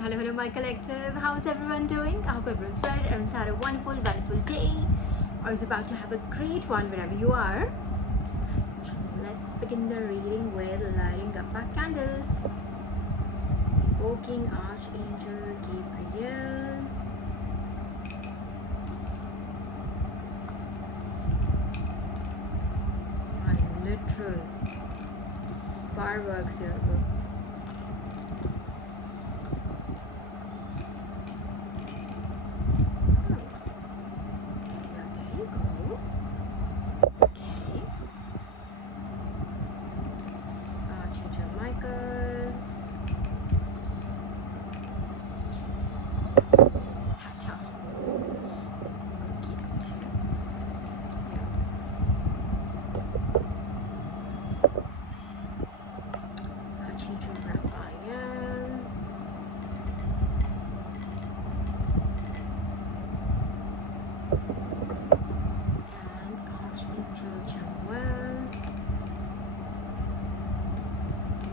Hello, my collective. How's everyone doing? I hope everyone's well. Everyone's had a wonderful, wonderful day, or is about to have a great one wherever you are. Let's begin the reading with lighting up our candles. Invoking Archangel Gabriel. My literal fireworks here, bro.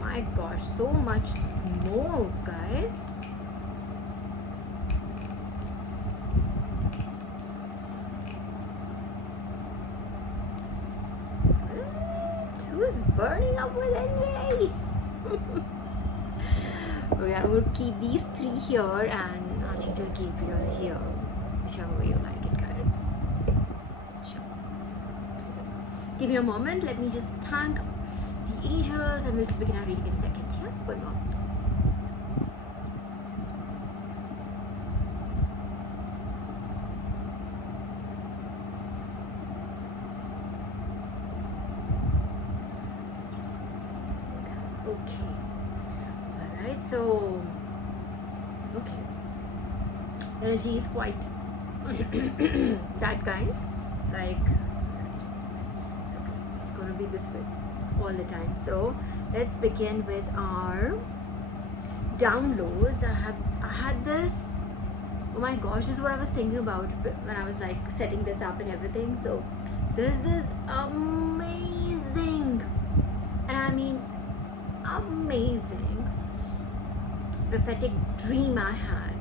My gosh, so much smoke, guys. What? Who's burning up with envy? Okay, I'm going to keep these three here and Archangel Gabriel here, whichever way you like it, guys. Sure. Give me a moment. Let me just thank the angels and we'll just begin our reading in a second. Yeah, 1 moment. Okay. Alright, so okay. The energy is quite that kind. Like it's okay. It's gonna be this way all the time. So let's begin with our downloads. I had this, oh my gosh, this is what I was thinking about when I was like setting this up and everything. So this is amazing, and I mean amazing prophetic dream I had,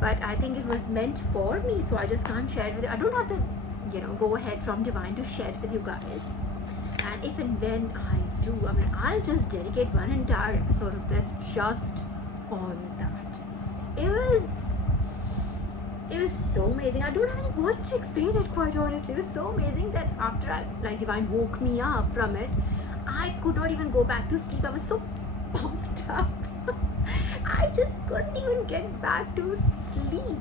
but I think it was meant for me, so I just can't share it with you. I don't have the go ahead from divine to share it with you guys. And if and when I do, I mean, I'll just dedicate one entire episode of this just on that. It was so amazing. I don't have any words to explain it, quite honestly. It was so amazing that after divine woke me up from it, I could not even go back to sleep. I was so pumped up. I just couldn't even get back to sleep.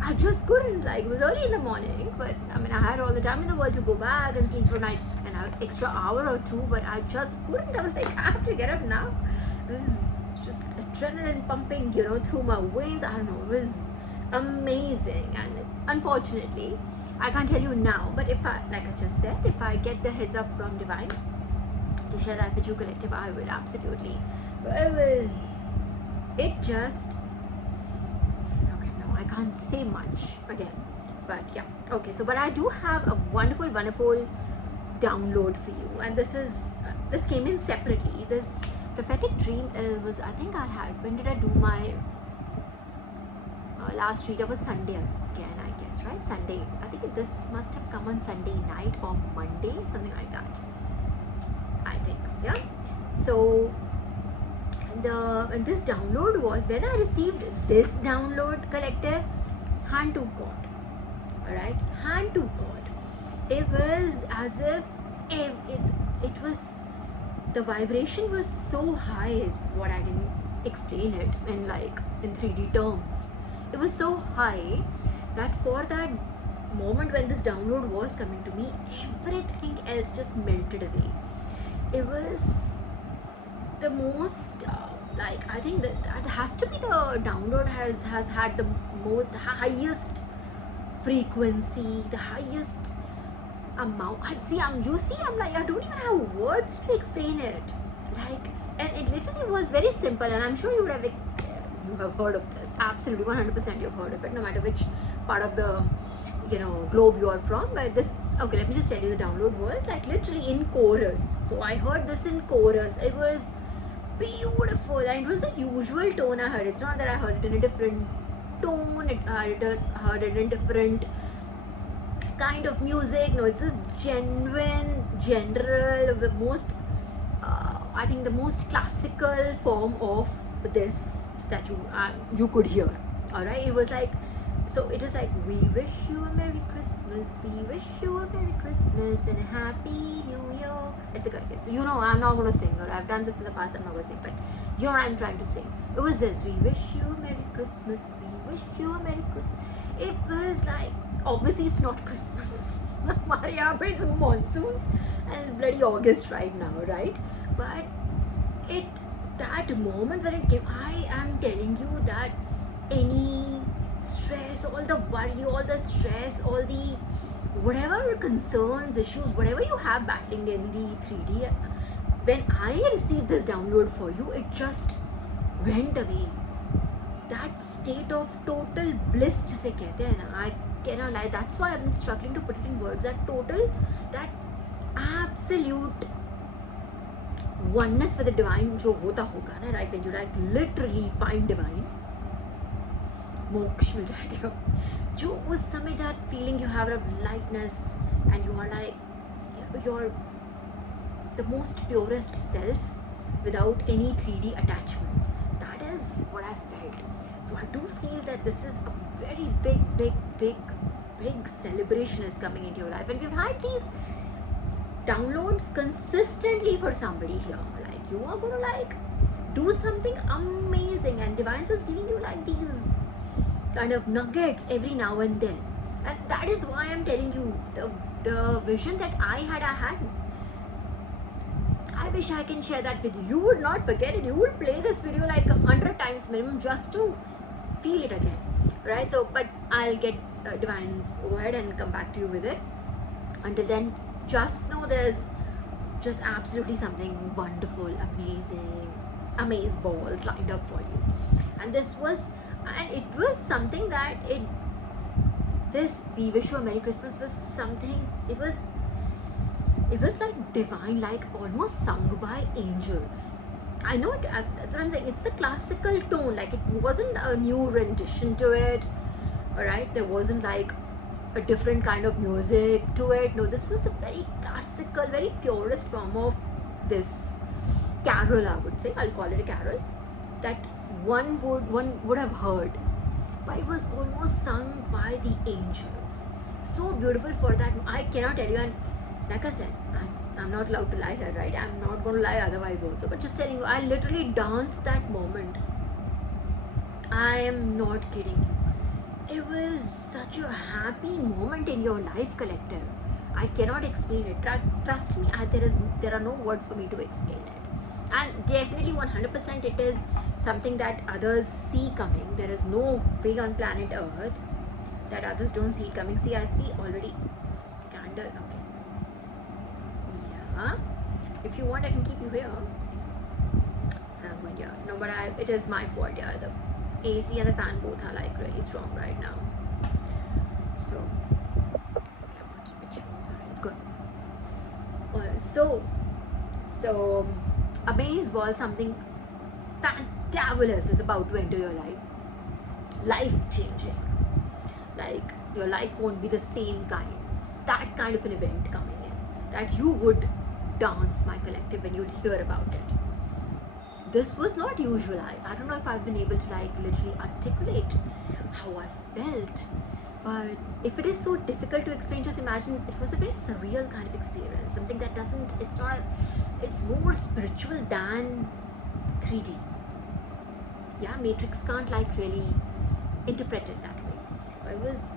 I just couldn't. It was early in the morning, but I mean, I had all the time in the world to go back and sleep for an extra hour or two, but I just couldn't. I was like, I have to get up now. It was just adrenaline pumping, through my veins. I don't know. It was amazing, and unfortunately, I can't tell you now. But if I, like I just said, if I get the heads up from divine to share that with you, collective, I will absolutely. It just. I can't say much again, but yeah, okay. So, but I do have a wonderful download for you, and this came in separately. This prophetic dream was, I think I had, when did I do my last read? It was Sunday again, I guess, right? Sunday. I think this must have come on Sunday night or Monday, something like that. I think, yeah. So this download was, when I received this download, collective, hand to God. Alright, hand to God. It was as if it was, the vibration was so high, is what I can explain it in 3D terms. It was so high that for that moment when this download was coming to me, everything else just melted away. It was the most I think that has to be the download has had the most highest frequency, the highest amount. I'm like, I don't even have words to explain it. And it literally was very simple, and I'm sure you have heard of this. Absolutely 100% you've heard of it, no matter which part of the globe you are from. But this, okay, let me just tell you, the download was literally in chorus. So I heard this in chorus. It was beautiful, and it was the usual tone I heard. It's not that I heard it in a different tone, heard it in different kind of music. No, it's a genuine, general, the most I think the most classical form of this that you could hear. All right, it was like, so it is like, we wish you a Merry Christmas, we wish you a Merry Christmas and a Happy New Year. Okay, so you know I'm not going to sing, or I've done this in the past, I'm not going to sing, but you know what I'm trying to sing. It was this, we wish you a Merry Christmas, we wish you a Merry Christmas. It was like, obviously it's not Christmas. It's monsoons and it's bloody August right now, right? But that moment when it came, I am telling you that any stress, all the worry, all the stress, all the whatever concerns, issues, whatever you have battling in the 3D, when I received this download for you, it just went away. That state of total bliss जिसे कहते हैं ना, I cannot lie, that's why I've been struggling to put it in words, that absolute oneness with the divine जो होता होगा ना, right, when you like literally find divine, मोक्ष मिल जाएगा जो उस समय, that feeling you have of lightness and you are like you're the most purest self without any 3D attachments. That is what I felt. So I do feel that this is a very big celebration is coming into your life, and we've had these downloads consistently for somebody here. Like, you are gonna like do something amazing, and Divine is giving you like these kind of nuggets every now and then, and that is why I'm telling you the vision that I had. I wish I can share that with you. You would not forget it. You would play this video like 100 times minimum just to feel it again, right? So, but I'll get Divine's go ahead and come back to you with it. Until then, just know there's just absolutely something wonderful, amazing, amaze balls lined up for you. And it was something that this We Wish You a Merry Christmas was something, it was like divine, like almost sung by angels. I know it, that's what I'm saying. It's the classical tone, like it wasn't a new rendition to it, alright? There wasn't like a different kind of music to it. No, this was a very classical, very purest form of this carol, I would say. I'll call it a carol that one would have heard, but it was almost sung by the angels. So beautiful for that. I cannot tell you, and like I said, I'm not allowed to lie here, right? I'm not going to lie otherwise also, but just telling you, I literally danced that moment. I am not kidding you. It was such a happy moment in your life, collective. I cannot explain it. Trust me, there are no words for me to explain it. And definitely 100% it is something that others see coming. There is no way on planet Earth that others don't see coming. See, I see already candle. Okay. Yeah. If you want, I can keep you here. Yeah. No, but it is my fault. Yeah, the AC and the fan both are like really strong right now. So, okay, I'm gonna keep it here. Alright, good. So, amaze was something fantabulous is about to enter your life. Life changing. Like, your life won't be the same kind. It's that kind of an event coming in, that you would dance, my collective, when you'd hear about it. This was not usual. I don't know if I've been able to like literally articulate how I felt, but if it is so difficult to explain, just imagine it was a very surreal kind of experience, something that it's more spiritual than 3D. Yeah, Matrix can't like really interpret it that way. But it was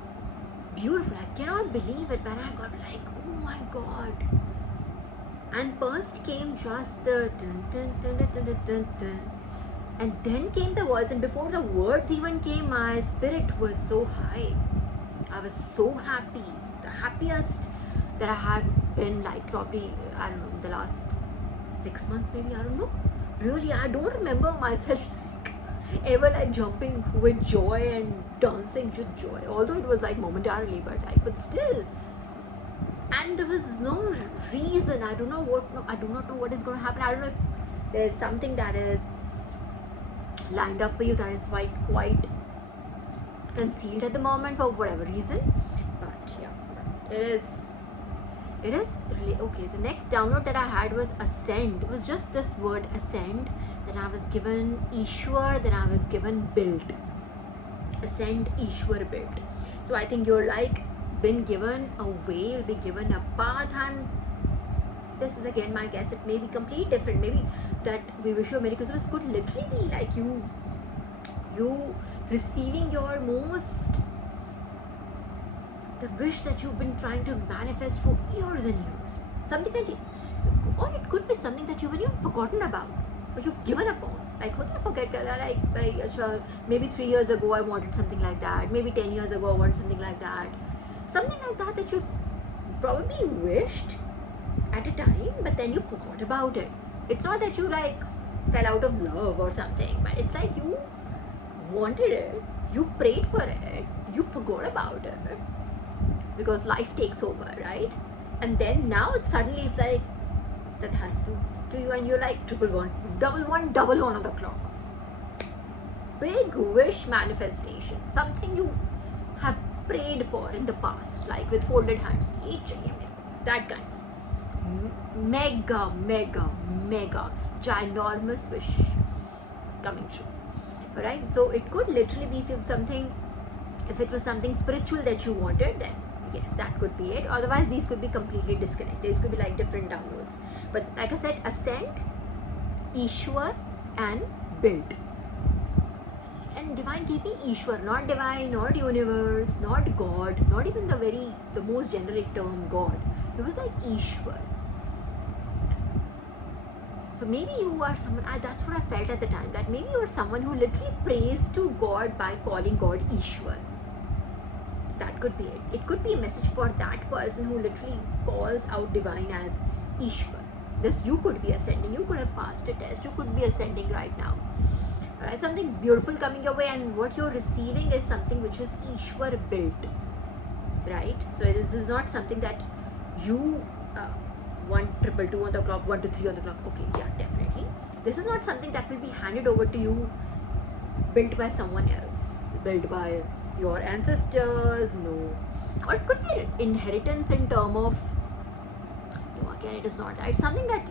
beautiful. I cannot believe it when I got like, oh my god. And first came just the dun, dun, dun, dun, dun, dun, dun. And then came the words, and before the words even came, my spirit was so high. I was so happy, the happiest that I had been like probably, I don't know, the last 6 months maybe, I don't know. Really, I don't remember myself ever like jumping with joy and dancing with joy, although it was like momentarily, but still. And there was no reason. I do not know what is going to happen. I don't know if There is something that is lined up for you that is quite concealed at the moment for whatever reason. But yeah, it is really okay. The next download that I had was ascend. It was just this word ascend. Then I was given Ishwar, then I was given build. Ascend, Ishwar, build. So I think you're like been given a way, you'll be given a path, and this is again my guess, it may be completely different. Maybe that we wish you a Merry Christmas could literally be like you receiving your most, the wish that you've been trying to manifest for years and years. Something that you, or it could be something that you've even forgotten about, or you've given up on. Like, who did I forget? Like, maybe 3 years ago I wanted something like that. Maybe 10 years ago I wanted something like that. Something like that that you probably wished at a time, but then you forgot about it. It's not that you like fell out of love or something, but it's like you wanted it, you prayed for it, you forgot about it because life takes over, right? And then now it suddenly is like that has to you, and you're like triple one, double one on the clock. Big wish manifestation, something you have prayed for in the past, like with folded hands, that kinds. Mega ginormous wish coming true. Alright, so it could literally be if it was something spiritual that you wanted, then yes, that could be it. Otherwise, these could be completely disconnected. These could be like different downloads. But like I said, ascend, Ishwar, and build. And divine gave me Ishwar, not divine, not universe, not God, not even the most generic term God. It was like Ishwar. So maybe you are someone, that's what I felt at the time, that maybe you are someone who literally prays to God by calling God Ishwar. That could be it. It could be a message for that person who literally calls out divine as Ishwar. This, you could be ascending, you could have passed a test, you could be ascending right now. Alright, something beautiful coming your way, and what you're receiving is something which is Ishwar built. Right? So this is not something that you 1 2 2 on the clock, 1 2 3 on the clock. Okay, yeah, definitely. This is not something that will be handed over to you, built by someone else, built by your ancestors. No, or it could be inheritance in term of. No, again, it is not that. It's something that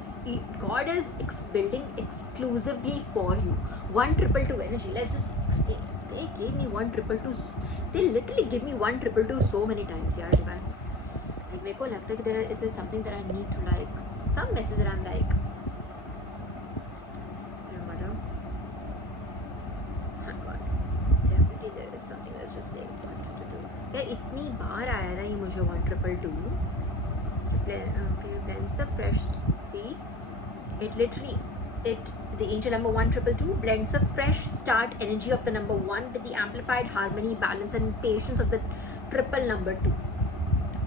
God is building exclusively for you. 1 2 2 energy. Let's just explain. They gave me 1 2 2. They literally give me 1 2 2 so many times. Yeah, divine. Like, मेरे को लगता है कि there is something that I need to like, some message that I'm like, hello mother, oh God, definitely there is something that's just like 1 2 2. यार इतनी बार आया ना ये मुझे 1 2 2. Okay, blends the fresh. See, it literally, the angel number 1 2 2 blends the fresh start energy of the number 1 with the amplified harmony, balance, and patience of the triple number 2.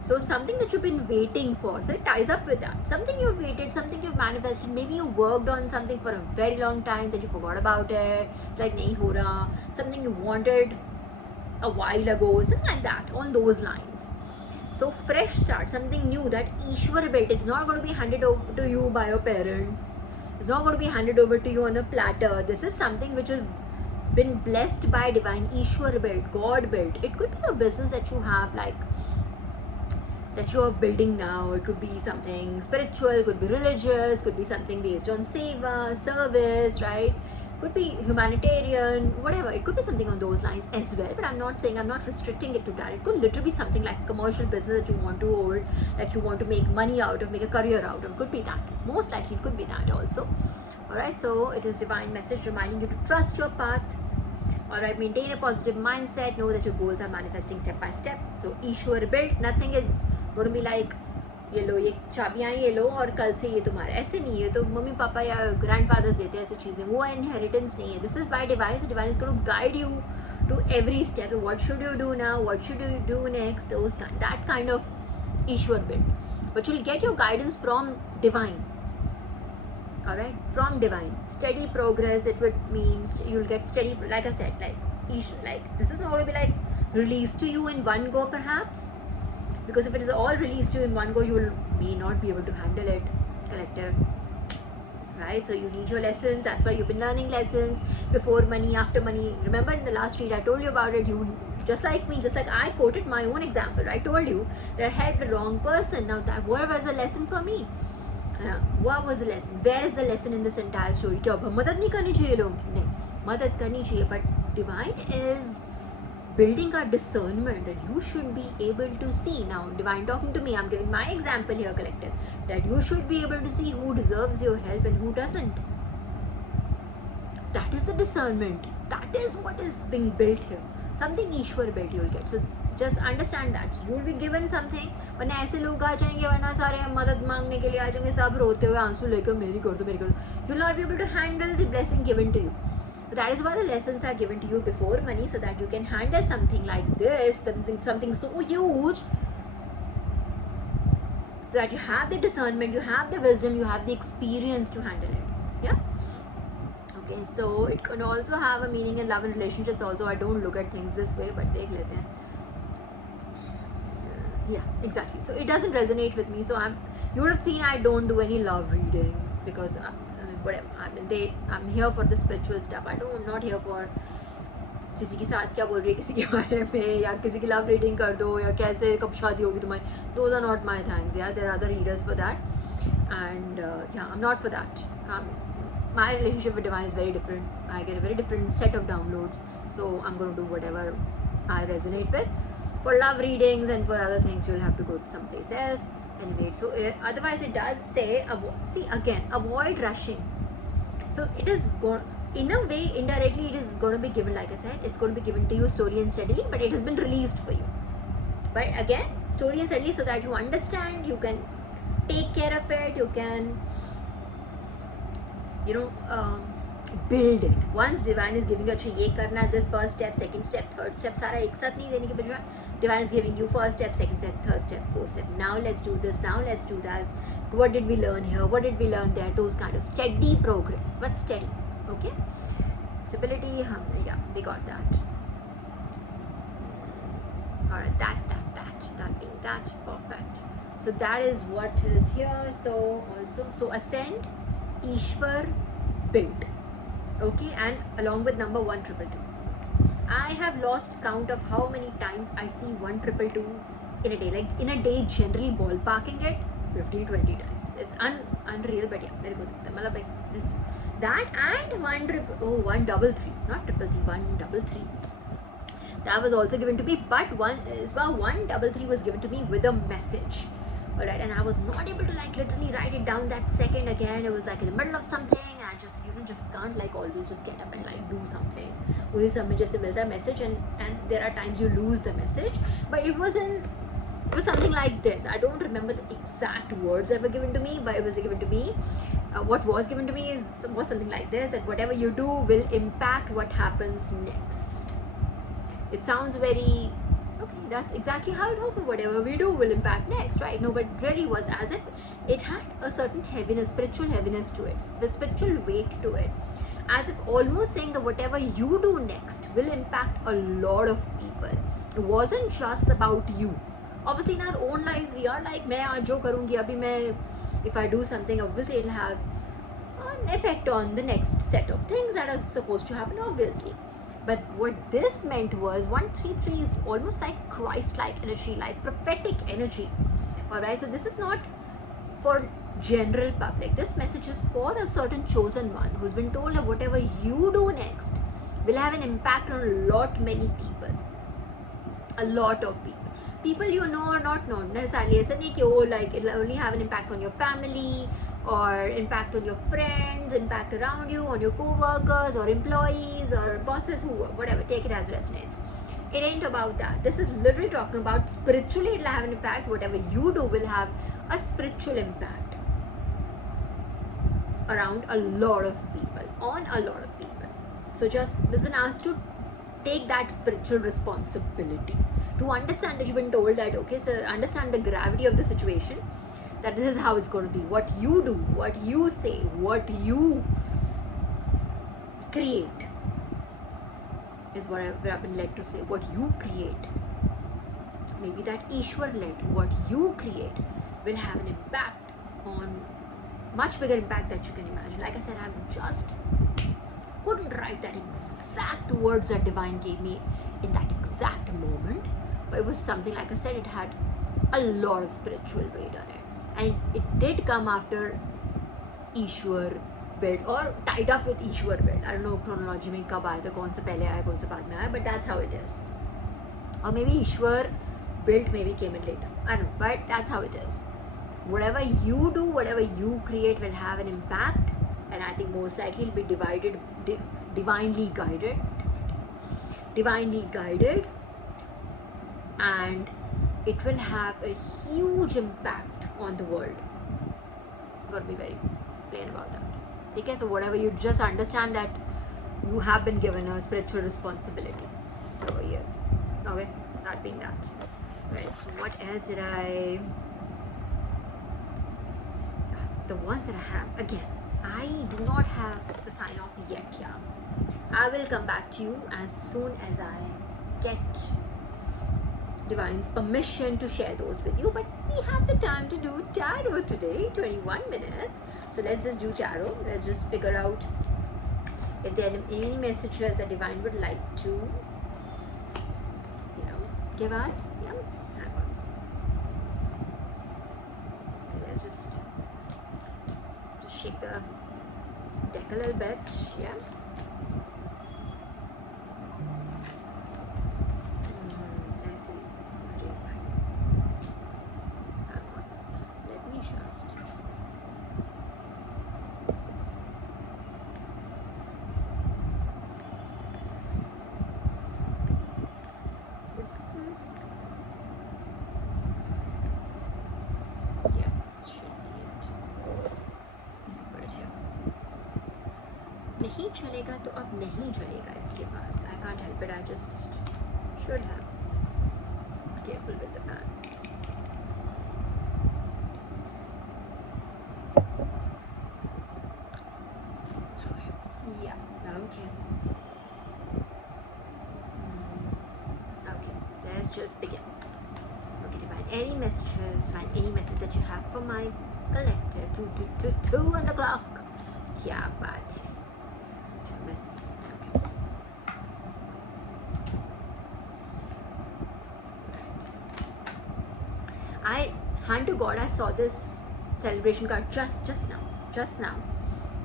So something that you've been waiting for, so it ties up with that. Something you've waited, something you've manifested. Maybe you worked on something for a very long time, then you forgot about it. It's like nahi ho raha. Something you wanted a while ago, something like that, on those lines. So fresh start, something new that Ishwar built. It's not going to be handed over to you by your parents. It's not going to be handed over to you on a platter. This is something which has been blessed by divine, Ishwar built, God built. It could be a business that you have, like, that you are building now. It could be something spiritual, could be religious, could be something based on seva, service, right? Could be humanitarian, whatever. It could be something on those lines as well, but I'm not restricting it to that. It could literally be something like commercial business that you want to hold, like you want to make money out of, make a career out of. It could be that. Most likely it could be that also. Alright, so it is divine message reminding you to trust your path. Alright, maintain a positive mindset, know that your goals are manifesting step by step. So Ishwar built, nothing is going to be like, ये लो ये चाबियाँ ये लो और कल से ये तुम्हारा, ऐसे नहीं है. तो मम्मी पापा या ग्रैंडफादर्स देते हैं ऐसी चीज़ें, वो इनहेरिटेंस नहीं है. This is by divine. So divine is going to guide you to every step. What should you do now? What should you do next? That kind of Ishwar bit. But you'll get your guidance from divine. Alright, from divine. Steady progress. It would mean you'll get steady. Like I said, like this is not going to be like released to you in one go, perhaps. Because if it is all released to you in one go, you may not be able to handle it, collective. right? So you need your lessons. That's why you've been learning lessons before money, after money. Remember in the last read I told you about it. You just like me, just like I quoted my own example. I told you that I helped the wrong person. Now that what was a lesson for me? What was the lesson? Where is the lesson in this entire story? क्या अब मदद नहीं करनी चाहिए लोगों की? नहीं, मदद करनी चाहिए. But divine is building our discernment that you should be able to see. Now divine talking to me, I'm giving my example here, collective, that you should be able to see who deserves your help and who doesn't. That is the discernment. That is what is being built here. Something Ishwar built, you'll get. So just understand that. So you'll be given something. वरना ऐसे लोग आ जाएंगे, वरना सारे मदद मांगने के लिए आ जाएंगे, सब रोते हुए आंसू लेकर मेरी कर दो, मेरी कर दो. You'll not be able to handle the blessing given to you. So that is why the lessons are given to you before money, so that you can handle something like this, something so huge, so that you have the discernment, you have the wisdom, you have the experience to handle it. Yeah. Okay, so it can also have a meaning in love and relationships also. I don't look at things this way, but देख लेते हैं. Yeah, exactly. So it doesn't resonate with me. So you would have seen I don't do any love readings because whatever. I'm here for the spiritual stuff. I'm not here for किसी की सास क्या बोल रही है किसी के बारे में, या किसी की लव रीडिंग कर दो, या कैसे कब शादी होगी तुम्हारी. Those are not my things. Yeah, there are other readers for that, and yeah, I'm not for that. My relationship with divine is very different. I get a very different set of downloads, so I'm going to do whatever I resonate with. For love readings and for other things, you'll have to go to someplace else. Anyway, so otherwise it does say, see again, avoid rushing. So it is going, in a way, indirectly, it is going to be given, like I said, it's going to be given to you slowly and steadily, but it has been released for you. But again, slowly and steadily, so that you understand, you can take care of it, you can, build it. Once divine is giving you, अच्छा ये करना, this first step, second step, third step, सारा एक साथ नहीं देने के बजाय, divine is giving you first step, second step, third step, fourth step. Now let's do this. Now let's do that. What did we learn here? What did we learn there? Those kind of steady progress, but steady. Okay. Stability. Yeah, we got that. Alright, that being that, perfect. So that is what is here. So also, so ascend, Ishwar built. Okay, and along with number 1222. I have lost count of how many times I see 1222 in a day. Like in a day, generally ballparking it 50-20 times. It's unreal, but yeah, very good. Like this, that and 133, not 133. That was also given to me, but 133 was given to me with a message. Alright, and I was not able to like literally write it down that second again. It was like in the middle of something, and I just just can't like always just get up and like do something. उसी समय जैसे मिलता है message, and there are times you lose the message, but it was something like this. I don't remember the exact words that were given to me, but it was given to me. What was given to me was something like this: that whatever you do will impact what happens next. It sounds very okay, that's exactly how it happened. Whatever we do will impact next, right? No, but it really was as if it had a certain heaviness, spiritual heaviness to it, the spiritual weight to it, as if almost saying that whatever you do next will impact a lot of people. It wasn't just about you. Obviously, in our own lives, we are like, मैं आज जो करूँगी अभी मैं, if I do something, obviously it'll have an effect on the next set of things that are supposed to happen, obviously. But what this meant was 133 is almost like Christ-like energy, like prophetic energy. Alright, so this is not for general public. This message is for a certain chosen one who's been told that whatever you do next will have an impact on a lot many people. A lot of people. People you know or not know. Necessarily, ऐसा नहीं कि like it'll only have an impact on your family, or impact on your friends, impact around you, on your co-workers or employees or bosses, whatever, take it as it resonates. It ain't about that. This is literally talking about spiritually it'll have an impact. Whatever you do will have a spiritual impact around a lot of people, on a lot of people. So just has been asked to take that spiritual responsibility, to understand that you've been told that, okay, so understand the gravity of the situation, that this is how it's going to be. What you do, what you say, what you create is what I've been led to say. What you create, maybe that Ishwar led, what you create will have an impact on much bigger impact that you can imagine. Like I said, I just couldn't write that exact words that divine gave me in that exact moment, but it was something, like I said, it had a lot of spiritual weight on it, and it did come after Ishwar built or tied up with Ishwar built. I don't know chronology में कब आया था, कौन सा पहले आया कौन सा बाद में आया, but that's how it is. Or maybe Ishwar built maybe came in later, I don't know, but that's how it is. Whatever you do, whatever you create will have an impact, and I think most likely it'll be divinely guided, and it will have a huge impact on the world. Gotta be very plain about that. Okay, so whatever, you just understand that you have been given a spiritual responsibility over here. Okay, that being that. Right, so what else did I... The ones that I have, again, I do not have the sign off yet. Yeah, I will come back to you as soon as I get divine's permission to share those with you, but we have the time to do tarot today, 21 minutes. So let's just do tarot. Let's just figure out if there are any messages that divine would like to, give us. Yeah, hang on. Okay, let's just shake the deck a little bit. Yeah. I see. Hang on. Let me just. This is. Yeah, this should be it. Put it here. नहीं चलेगा तो अब नहीं चलेगा इसके बाद. I can't help it. I just should have. Careful with the pan. Okay. Yeah. Okay. Okay. Let's just begin. Okay, divine. Any messages? Find any message that you have for my collective. 2 on the clock. क्या बात है? Miss. Okay. Hand to God, I saw this celebration card just now,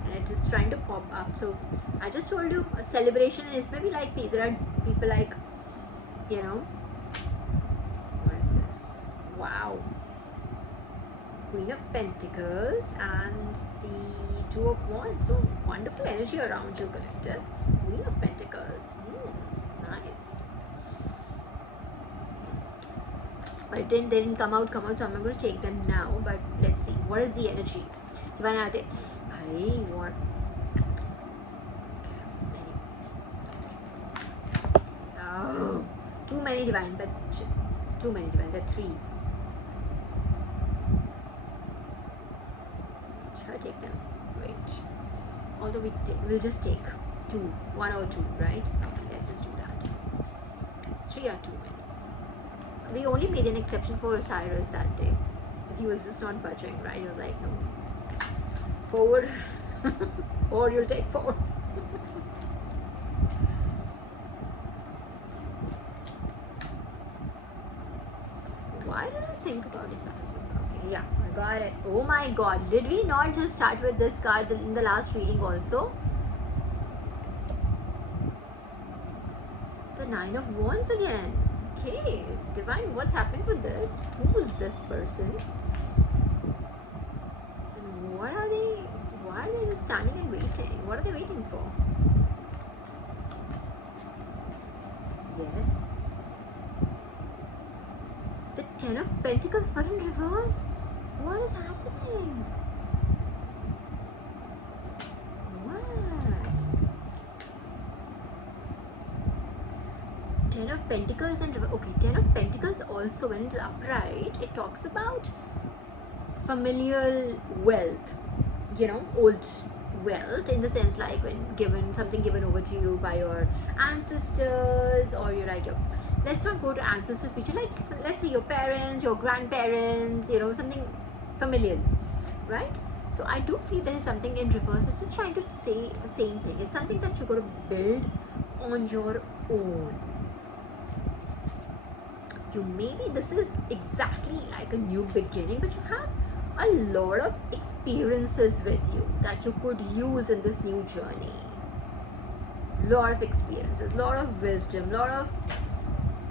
and it is trying to pop up. So I just told you a celebration, and it's maybe like there are people like, what is this? Wow. Queen of Pentacles and the Two of Wands. So wonderful energy around you, collective. Queen of Pentacles. Nice. But they didn't come out, so I'm not going to take them now. But let's see. What is the energy? Divine, are they? Hey, what? Anyways. Oh, too many divine, but too many divine. There are 3. Shall I take them? Wait. Although we'll just take 2. 1 or 2, right? Okay, let's just do that. 3 are too many. We only made an exception for Cyrus that day. He was just not budging, right? He was like, no. 4. 4, you'll take 4. Why did I think about this? Okay, yeah, I got it. Oh my god, did we not just start with this card in the last reading also? The 9 of Wands again. Okay, divine, what's happened with this? Who is this person? And what are they? Why are they just standing and waiting? What are they waiting for? Yes. The 10 of Pentacles but in reverse? What is happening? What? 10 of Pentacles and reverse. Okay, 10 of Pentacles also, when it's upright, it talks about familial wealth. Old wealth, in the sense like when something given over to you by your ancestors, or you're like let's not go to ancestors picture, like let's say your parents, your grandparents, something familial, right? So I do feel there is something in reverse. It's just trying to say the same thing. It's something that you're going to build on your own. You maybe this is exactly like a new beginning, but you have a lot of experiences with you that you could use in this new journey. Lot of experiences, lot of wisdom, lot of,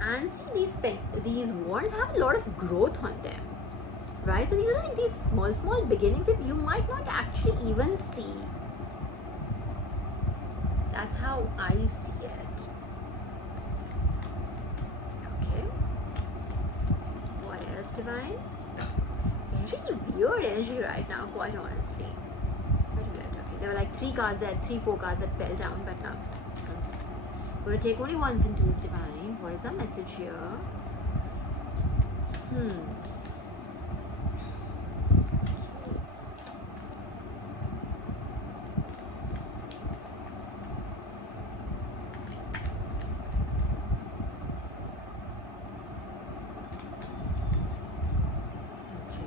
and see these wands have a lot of growth on them, right? So these are like these small beginnings that you might not actually even see. That's how I see it. Okay. What else, Divine? Very weird energy right now, quite honestly. Very weird. Okay, there were like 4 cards that fell down, but now I'm just going to take only ones and twos, Divine. What is our message here?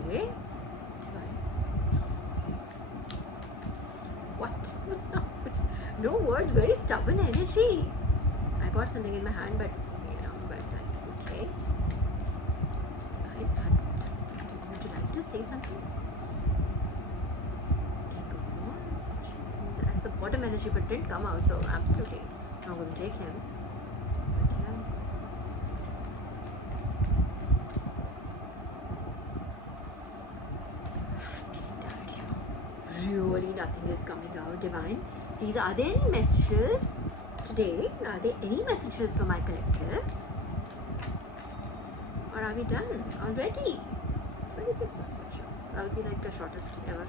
Okay. What? No words, very stubborn energy. I got something in my hand, but okay. Would you like to say something? As the bottom energy, but didn't come out, so absolutely not going to take him. But yeah. Really nothing is coming out, Divine. Please, are there any messages today? Are there any messages for my collective? Or are we done already? 26 minutes, I'm sure. That will be like the shortest ever.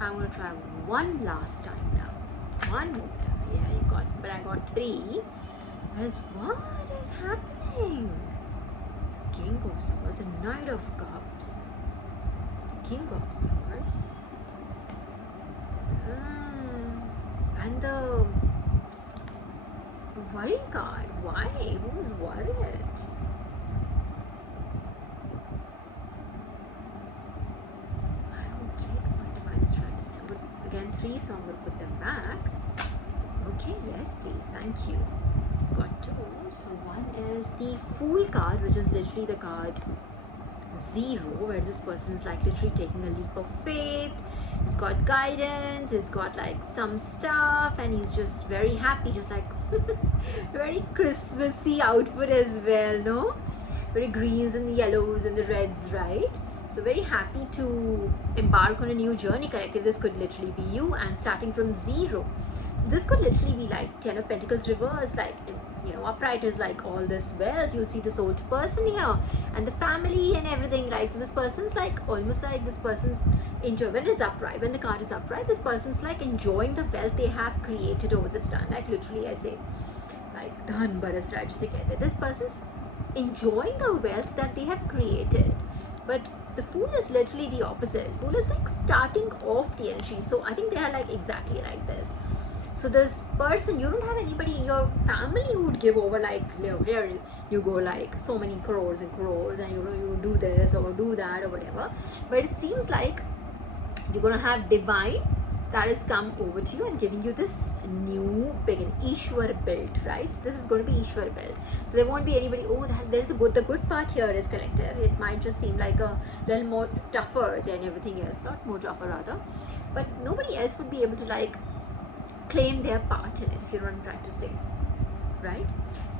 I'm going to try one last time now. One more time. Yeah, but I got 3. What is happening? King of Swords, a Knight of Cups, the King of Swords, and the worry card. Why? Who's worried? I don't get what Divine is trying to say. But again, 3, so I'm going to put them back. Okay, yes, please. Thank you. Got 2. So one is the Fool card, which is literally the card 0, where this person is like literally taking a leap of faith. He's got guidance, he's got like some stuff, and he's just very happy, just like very Christmassy outfit as well, no? Very greens and the yellows and the reds, right? So very happy to embark on a new journey, collective. This could literally be you, and starting from 0. So this could literally be like 10 of Pentacles reversed, like, you know, upright is like all this wealth. You see this old person here and the family and everything, right? So this person's like almost like this person's enjoy when it's upright, when the card is upright, this person's like enjoying the wealth they have created over this time. Like literally I say, like dhan baras raaj se kehte. This person's enjoying the wealth that they have created. But the Fool is literally the opposite. Fool is like starting off the energy. So I think they are like exactly like this. So this person, you don't have anybody in your family who would give over like, you know, here you go like so many crores and you know, you do this or do that or whatever. But it seems like you're going to have Divine that has come over to you and giving you this new beginning, Ishwar built, right? So this is going to be Ishwar built. So there won't be anybody, oh, there's the good part here is collective. It might just seem like a little more tougher than everything else, not more tougher rather. But nobody else would be able to like claim their part in it, if you know what I'm trying to say, right?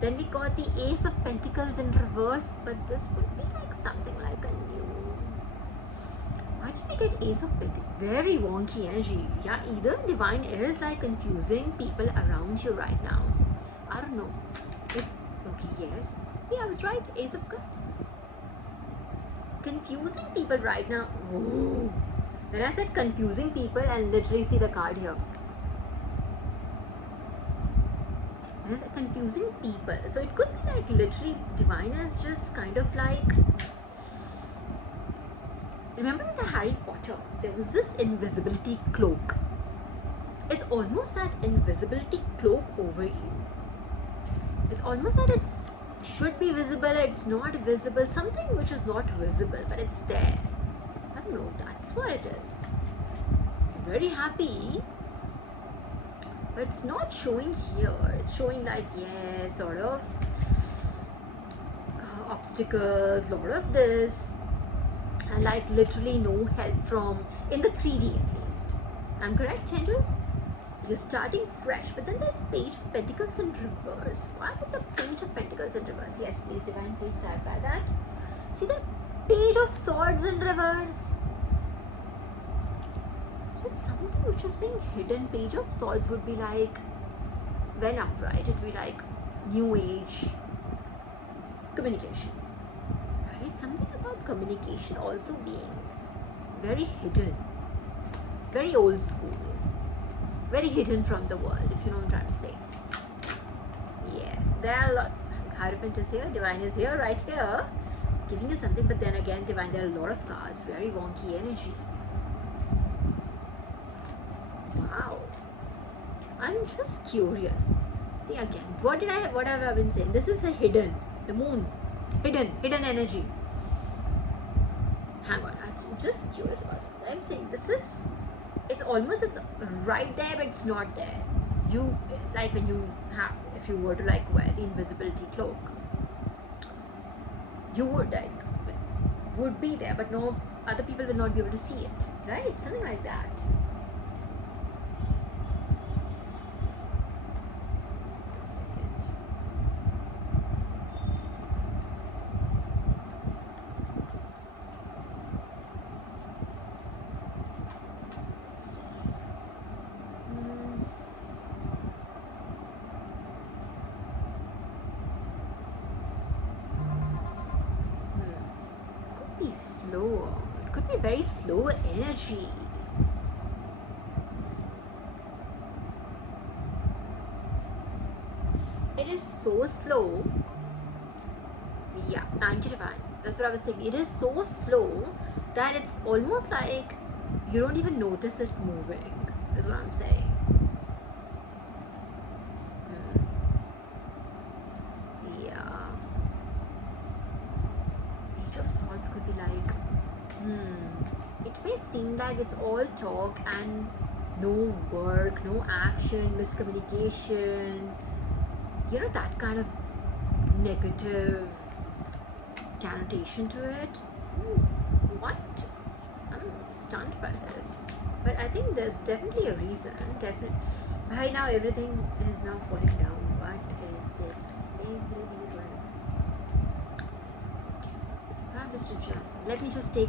Then we got the Ace of Pentacles in reverse, but this would be like something like a new. Why did we get Ace of Pentacles? Very wonky energy. Yeah, either Divine is like confusing people around you right now. I don't know. Okay, yes. See, I was right. Ace of Cups. Confusing people right now. Oh. When I said confusing people, and literally see the card here. There's confusing people. So it could be like literally Divine is just kind of like, remember in the Harry Potter, there was this invisibility cloak. It's almost that invisibility cloak over you. It's almost that it's should be visible, it's not visible, something which is not visible but it's there. I don't know, that's what it is. Very happy, but it's not showing here. It's showing like, yes, lot of obstacles, lot of this, and like literally no help from, in the 3D at least. I'm correct, angels? You're starting fresh, but then there's Page of Pentacles in reverse. Why with the Page of Pentacles in reverse? Yes, please, Divine, please clarify that. See the Page of Swords in reverse? So it's something which is being hidden. Page of Swords would be like, when upright, it would be like New Age communication. Right? Something about communication also being very hidden, very old school, very hidden from the world, if you know what I'm trying to say. Yes, there are lots. Hierophant is here, Divine is here, right here, giving you something, but then again, Divine, there are a lot of cards, very wonky energy. Wow. I'm just curious. See again, what have I been saying? This is a hidden, the moon, hidden energy. Hang on, I'm just curious about something. I'm saying this is, it's right there, but it's not there. You, like when you have, if you were to like wear the invisibility cloak, you would be there, but no, other people will not be able to see it, right? Something like that. Slow. It could be very slow energy. It is so slow. Yeah, 99. That's what I was saying. It is so slow that it's almost like you don't even notice it moving, is what I'm saying. Yeah. Page of Swords could be like, it may seem like it's all talk and no work, no action, miscommunication, you know, that kind of negative connotation to it. What? I'm stunned by this, but I think there's definitely a reason. Definitely. Right now everything is now falling down. What is this? Everything is going on. Okay. Let me just take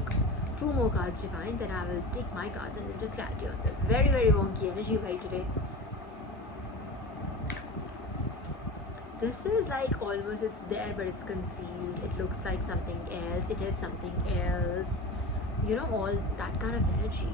2 more cards, Divine, then I will take my cards and we'll just clarity on this. Very, very wonky energy right today. This is like almost, it's there but it's concealed. It looks like something else. It is something else. You know, all that kind of energy.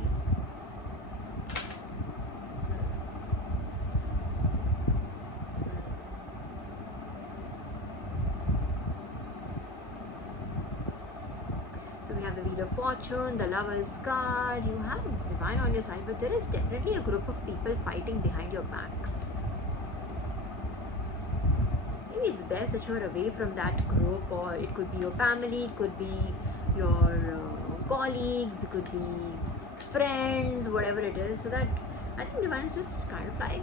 So we have the Wheel of Fortune, the Lover's card. You have Divine on your side, but there is definitely a group of people fighting behind your back. Maybe it's best that you're away from that group, or it could be your family, it could be your colleagues, it could be friends, whatever it is. So that I think Divine's just kind of like,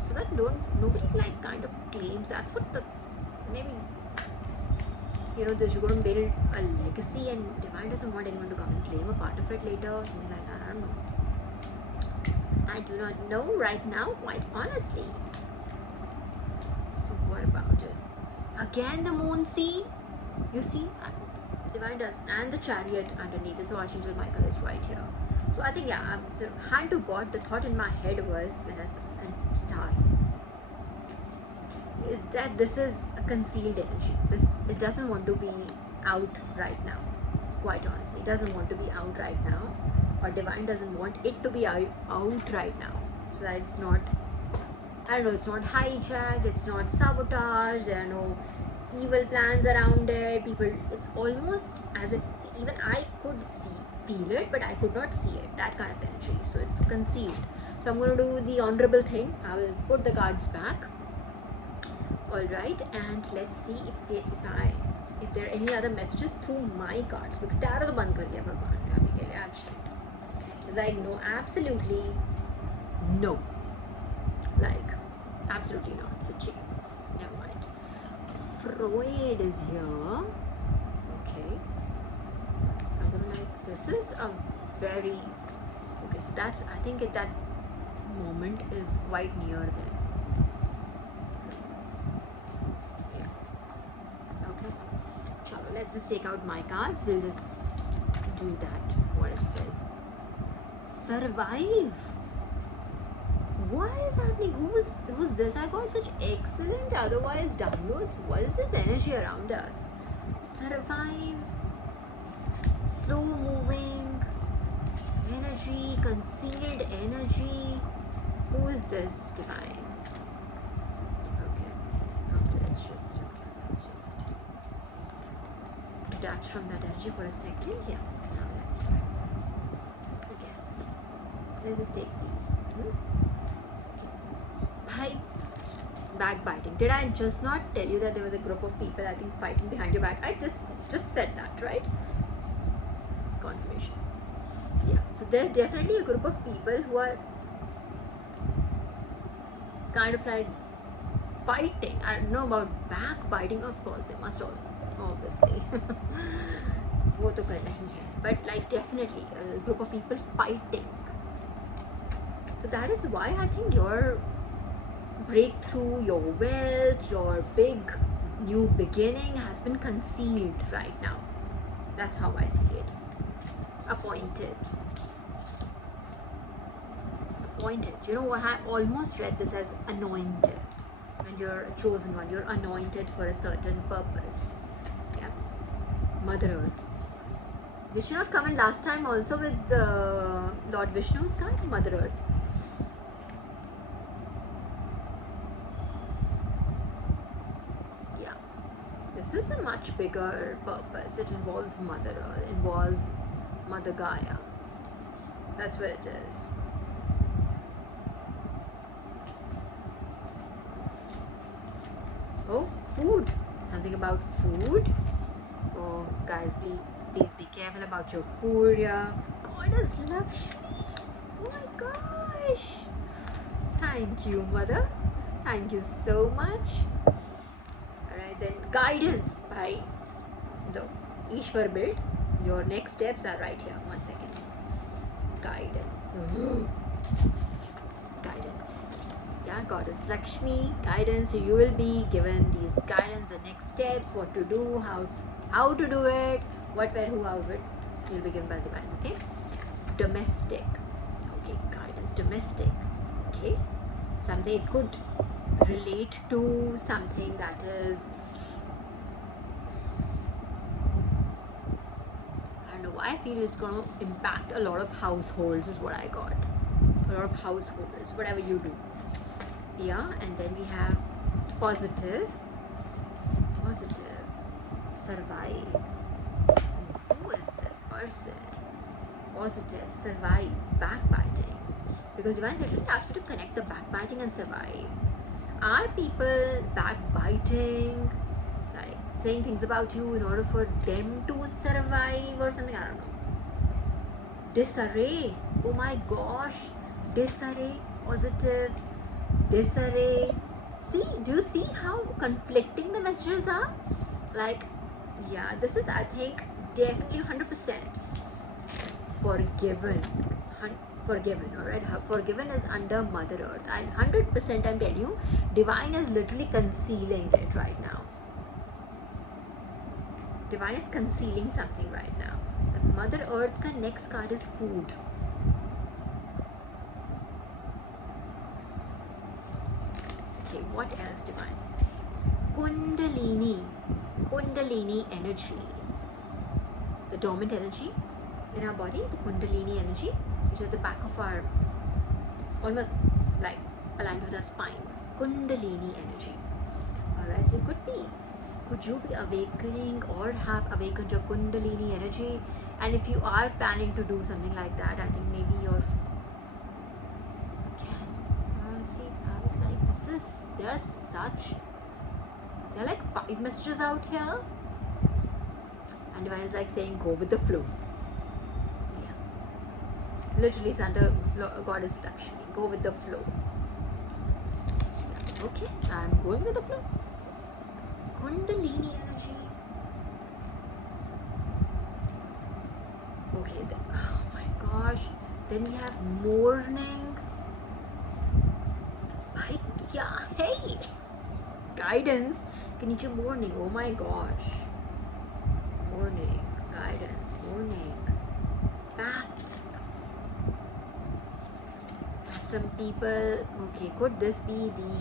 so that nobody like kind of claims. That's what the, maybe, you know, that you're going to build a legacy and Divine doesn't want anyone to come and claim a part of it later or something like that. I don't know. I do not know right now, quite honestly. So what about it? Again the moon, see? You see? Divine does. And the Chariot underneath it. So Archangel Michael is right here. So I think, yeah, so hand to God, the thought in my head was, when I saw a star, is that this is a concealed energy. It doesn't want to be out right now. Quite honestly, it doesn't want to be out right now, or Divine doesn't want it to be out right now, so that it's not, I don't know, it's not hijacked, it's not sabotage, there are no evil plans around it. People, it's almost as if, even I could feel it, but I could not see it, that kind of energy. So it's concealed. So I'm going to do the honorable thing. I will put the cards back. All right, and let's see if there are any other messages through my cards. Because tarot to band kar diya bhagwan ne abhi ke liye actually. It's like no, absolutely no, like absolutely not. So never mind. Freud is here. Okay, I'm gonna like this is a very okay. So that's I think that moment is quite near then. Chalo, let's just take out my cards. We'll just do that. What is this? Survive. What is happening? Who's this? I got such excellent otherwise downloads. What is this energy around us? Survive. Slow moving energy, concealed energy. Who is this, divine? Okay, let's just detach from that energy for a second. Yeah, now let's try. Okay, let's just take these. Okay. Hi. Backbiting. Did I just not tell you that there was a group of people, I think, fighting behind your back? I just said that, right? Confirmation. Yeah. So there's definitely a group of people who are kind of like fighting. I don't know about backbiting. Of course, they must all. Obviously वो तो करना ही है, but like definitely a group of people fighting. So that is why I think your breakthrough, your wealth, your big new beginning has been concealed right now. That's how I see it. Appointed. You know what, I almost read this as anointed. And you're a chosen one, you're anointed for a certain purpose. Mother Earth. Did she not come in last time also with Lord Vishnu's card? Mother Earth. Yeah. This is a much bigger purpose. It involves Mother Earth, involves Mother Gaia. That's what it is. Oh, food. Something about food. Oh, guys, please be careful about your food. Yeah, Goddess Lakshmi. Oh my gosh! Thank you, Mother. Thank you so much. Alright, then guidance by the Ishwar build. Your next steps are right here. 1 second. Guidance. Guidance. Yeah, Goddess Lakshmi. Guidance. You will be given these guidance, the next steps, what to do, how to do it, what, where, who, how it, you'll be given by divine. Okay, domestic. Okay, guidance, domestic. Okay, something it could relate to something that is, I don't know why I feel it's going to impact a lot of households is what I got. A lot of households, whatever you do. Yeah, and then we have positive, survive. Who is this person? Positive, survive, backbiting. Because divine literally asked me to connect the backbiting and survive. Are people backbiting, like saying things about you in order for them to survive or something? I don't know. Disarray. Oh my gosh. Disarray, positive, disarray. See, do you see how conflicting the messages are? Like, yeah, this is, I think, definitely 100% forgiven. Forgiven, alright? Forgiven is under Mother Earth. And 100% I'm telling you, divine is literally concealing it right now. Divine is concealing something right now. Mother Earth ka next card is food. Okay, what else, divine? Kundalini energy. The dormant energy in our body, the Kundalini energy, which is at the back of our, almost like aligned with our spine. Kundalini energy. Alright, so could you be awakening or have awakened your Kundalini energy? And if you are planning to do something like that, I think maybe you're see, I was like, there's such There are like 5 messages out here, and divine is like saying go with the flow. Yeah, literally it's under goddess Lakshmi, go with the flow. Yeah. Okay, I'm going with the flow. Kundalini energy. Okay, oh my gosh, then we have morning. Yeah, hey, guidance. Can you do morning? Oh my gosh, morning guidance, morning pact. Have some people. Okay, could this be the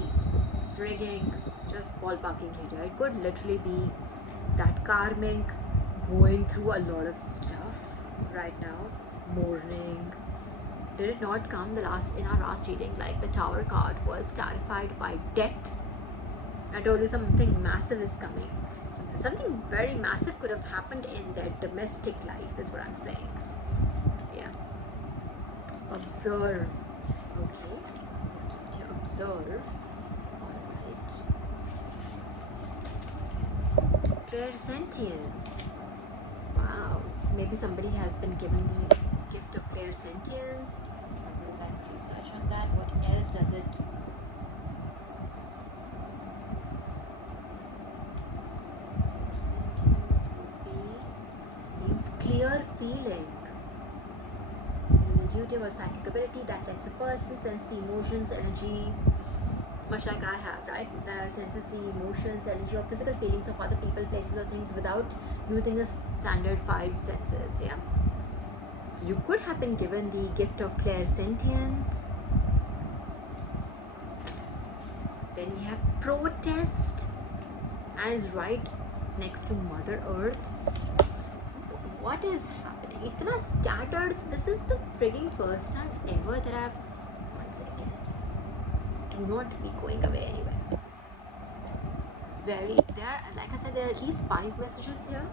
frigging just ballparking here? It could literally be that karmic going through a lot of stuff right now. Morning. Did it not come in our last reading? Like the Tower card was clarified by death. I told you something massive is coming. So something very massive could have happened in their domestic life is what I'm saying. Yeah. Observe. Okay. To observe. Alright. Clairsentience. Wow. Maybe somebody has been given the gift of clairsentience. I would like research on that. What else does it? Clairsentience would be means clear feeling. It is intuitive or psychic ability that lets a person sense the emotions, energy, much like I have, right? Senses the emotions, energy, or physical feelings of other people, places, or things without using the standard 5 senses. Yeah. So you could have been given the gift of clairsentience. Then we have protest, and is right next to Mother Earth. What is happening? Itna scattered. This is the frigging first time ever that I've. 1 second. Do not be going away anywhere. Like I said, there are at least 5 messages here.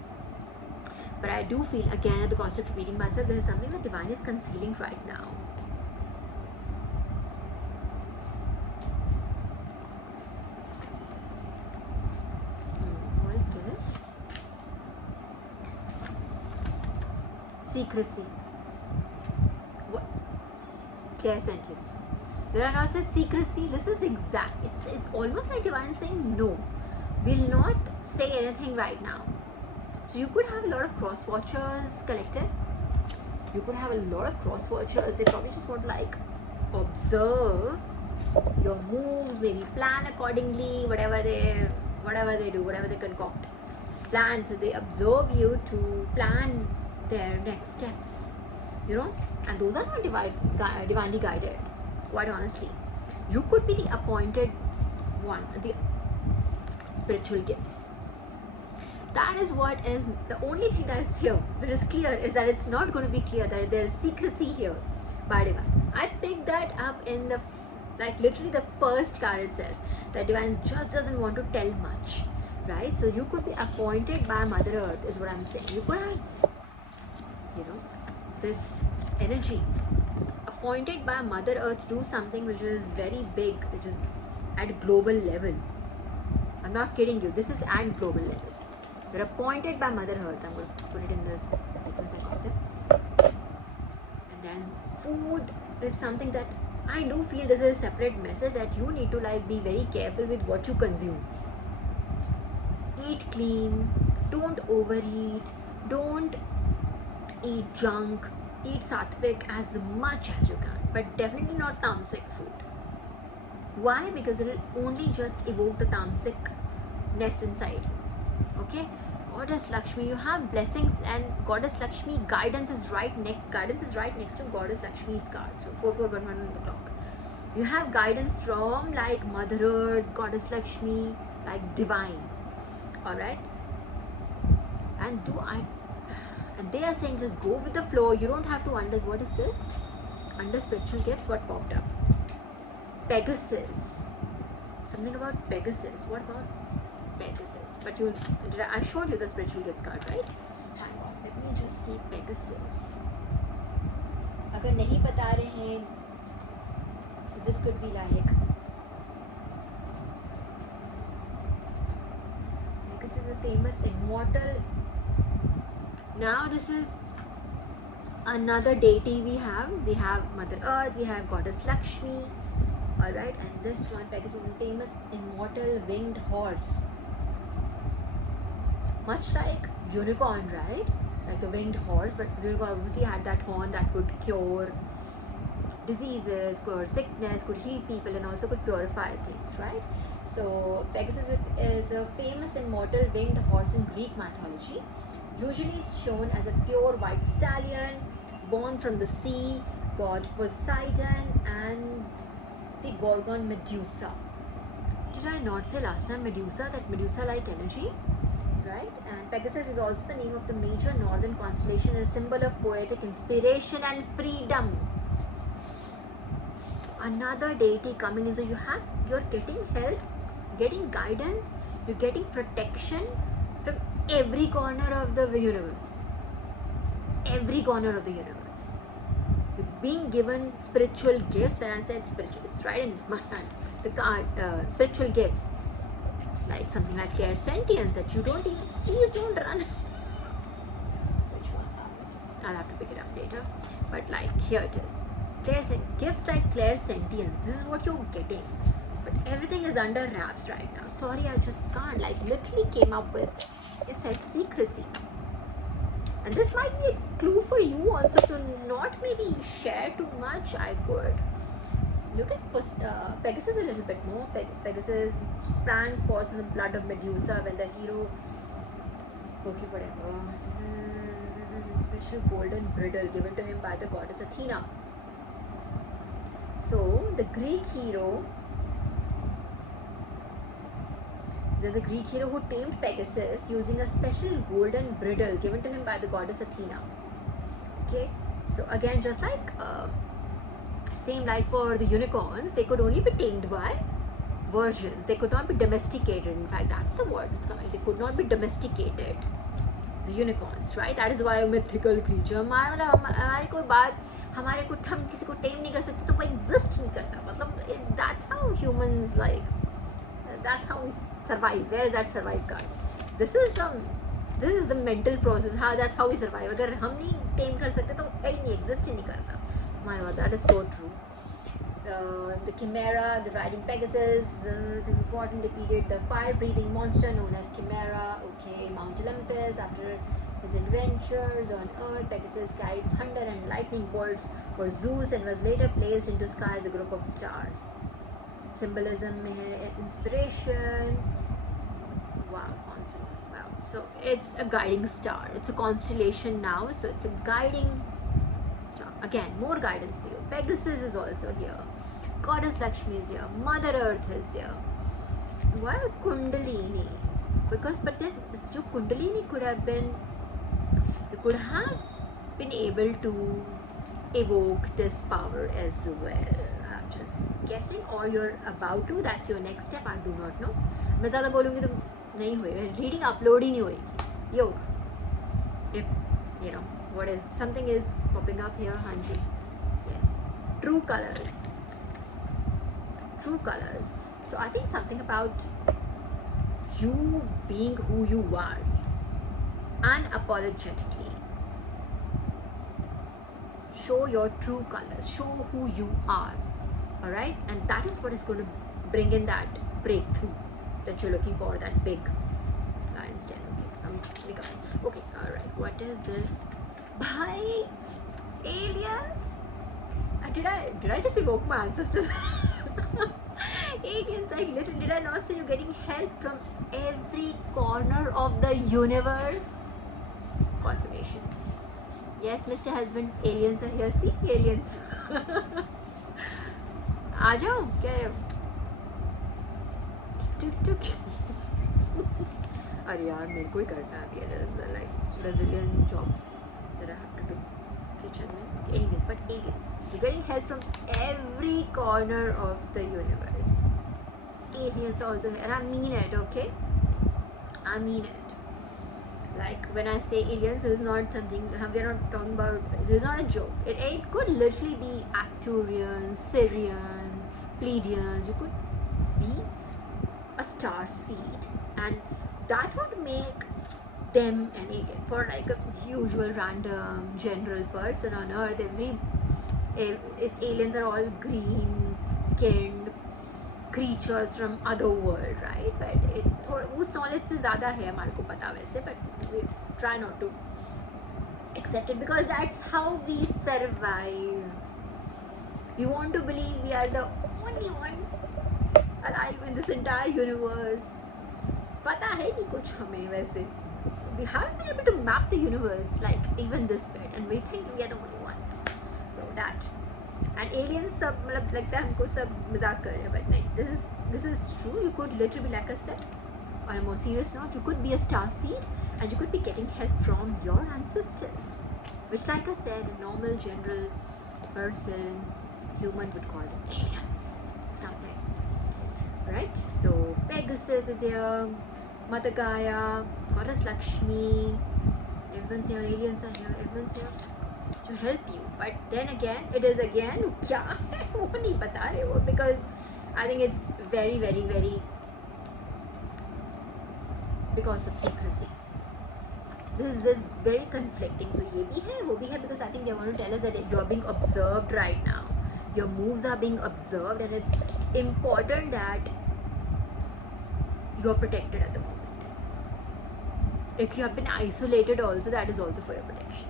But I do feel, again, at the cost of repeating myself, there is something that divine is concealing right now. What is this? Secrecy. What? Clairsentience. There are not just secrecy. This is exact. It's almost like divine saying no. Will not say anything right now. So you could have a lot of cross watchers, collective. You could have a lot of cross watchers. They probably just want to like observe your moves, maybe plan accordingly, whatever they do, whatever they concoct. Plan. So they observe you to plan their next steps. You know, and those are not divinely guided. Quite honestly, you could be the appointed one, the spiritual gifts. That is what is the only thing that is here, which is clear, is that it's not going to be clear that there is secrecy here by divine. I picked that up in the, like literally the first card itself, that divine just doesn't want to tell much, right? So you could be appointed by Mother Earth is what I'm saying. You could have, you know, this energy appointed by Mother Earth to do something which is very big, which is at global level. I'm not kidding you, this is at global level. You're appointed by Mother Earth. I'm going to put it in the sequence I got them. And then food is something that I do feel this is a separate message that you need to like be very careful with what you consume. Eat clean, don't overeat, don't eat junk, eat sattvic as much as you can, but definitely not tamasic food. Why? Because it will only just evoke the tamasicness inside. Okay, Goddess Lakshmi, you have blessings, and Goddess Lakshmi guidance is right next to Goddess Lakshmi's card. So 4411 on the clock. You have guidance from like Mother Earth, Goddess Lakshmi, like divine. All right, and they are saying just go with the flow. You don't have to what is this? Under spiritual gifts, what popped up? Pegasus. Something about Pegasus. What about Pegasus? But I showed you the spiritual gifts card, right? Hang on, let me just see Pegasus. अगर नहीं बता रहे हैं, so this could be like This is a famous immortal. Now this is another deity we have. We have Mother Earth, we have Goddess Lakshmi. Alright, and this one, Pegasus, is a famous immortal winged horse. Much like unicorn, right? Like the winged horse, but unicorn obviously had that horn that could cure diseases, cure sickness, could heal people, and also could purify things, right? So Pegasus is a famous immortal winged horse in Greek mythology. Usually it's shown as a pure white stallion born from the sea, god Poseidon, and the Gorgon Medusa. Did I not say last time Medusa? That Medusa-like energy, right? And Pegasus is also the name of the major northern constellation and a symbol of poetic inspiration and freedom. Another deity coming in, so you're getting help, getting guidance, you're getting protection from every corner of the universe. Every corner of the universe. You're being given spiritual gifts. When I said spiritual, it's right in my hand. The card, spiritual gifts, like something like clairsentience that you don't even, please don't run. Which one? I'll have to pick it up later. But like here it is. Gifts like clairsentience. This is what you're getting. But everything is under wraps right now. Sorry, I just can't. Like literally came up with a said secrecy. And this might be a clue for you also to not maybe share too much. I could look at Pegasus a little bit more. Pegasus sprang forth from the blood of Medusa when the hero, okay, whatever, special golden bridle given to him by the goddess Athena. So the Greek hero, there's a Greek hero who tamed Pegasus using a special golden bridle given to him by the goddess Athena. Okay, so again, just like same like for the unicorns, they could only be tamed by virgins. They could not be domesticated. In fact, that's the word that's coming. They could not be domesticated. The unicorns, right? That is why a mythical creature. हमारी कोई बात, हमारे को हम किसी को tame नहीं कर सकते तो वो exist नहीं करता. मतलब that's how humans like. That's how we survive. Where is that survive card? This is the mental process. That's how we survive. अगर हम नहीं tame कर सकते तो है ही नहीं, exist ही नहीं करता. My God, that is so true. The Chimera, the riding Pegasus, important, defeated the fire-breathing monster known as Chimera. Okay, Mount Olympus. After his adventures on Earth, Pegasus carried thunder and lightning bolts for Zeus and was later placed into sky as a group of stars. Symbolism में है inspiration. Wow. So it's a guiding star. It's a constellation now. So it's a guiding star. Again, more guidance for you. Pegasus is also here. Goddess Lakshmi is here. Mother Earth is here. Why Kundalini? But this Kundalini could have been, you could have been able to evoke this power as well. I'm just guessing, or you're about to. That's your next step. I do not know. मैं ज़्यादा बोलूँगी तो नहीं होएगा. Reading upload ही नहीं होएगी. Yoga. If you know what is something is popping up here, Hanji. Yes. True colors. So I think something about you being who you are, unapologetically. Show your true colors. Show who you are. All right, and that is what is going to bring in that breakthrough that you're looking for. That big lion's den. Okay, all right. What is this? By aliens? Did I just evoke my ancestors? Aliens, like literally, did I not say you're getting help from every corner of the universe? Confirmation. Yes, Mr. Husband, aliens are here. See, aliens. आ जाओ, क्या है? टुक अरे यार मेरे को ही करना है अभी. There's like Brazilian jobs that I have to do kitchen में. Aliens, but aliens. You're getting help from every corner of the universe. Aliens also, and I mean it, okay? I mean it. Like when I say aliens, this is not something, we're not talking about, this is not a joke. It could literally be Arcturians, Syrians, Pleiadians. You could be a star seed, and that would make them an alien. For like a usual random general person on earth, if aliens are all green skinned creatures from other world, right? But उस knowledge से ज़्यादा है हमारे को पता वैसे, but we try not to accept it because that's how we survive. You want to believe we are the only ones alive in this entire universe. पता है नहीं कुछ हमें वैसे. We haven't been able to map the universe like even this bit, and we think we are the only ones. So that, and aliens सब मतलब लगता है हमको सब मजाक कर रहे हैं, but नहीं, this is true. You could literally, like I said, on a more serious note, you could be a star seed and you could be getting help from your ancestors, which, like I said, a normal general person, human would call them aliens, something, right? So Pegasus is here, Mother Gaia, Goddess Lakshmi, everyone's here, aliens are here, everyone's here to help you. But then again, it is again क्या है वो नहीं बता रहे वो, because I think it's very very very because of secrecy. This is very conflicting. So ये भी है वो भी है, because I think they want to tell us that you are being observed right now. Your moves are being observed, and it's important that you are protected at the moment. If you have been isolated also, that is also for your protection.